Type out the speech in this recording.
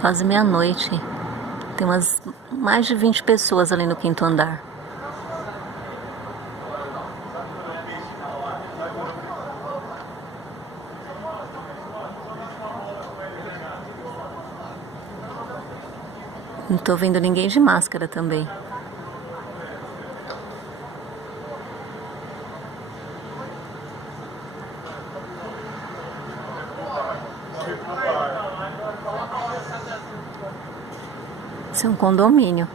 Quase meia-noite. Tem mais de 20 pessoas ali no 5º andar. Não tô vendo ninguém de máscara também. Isso é um condomínio.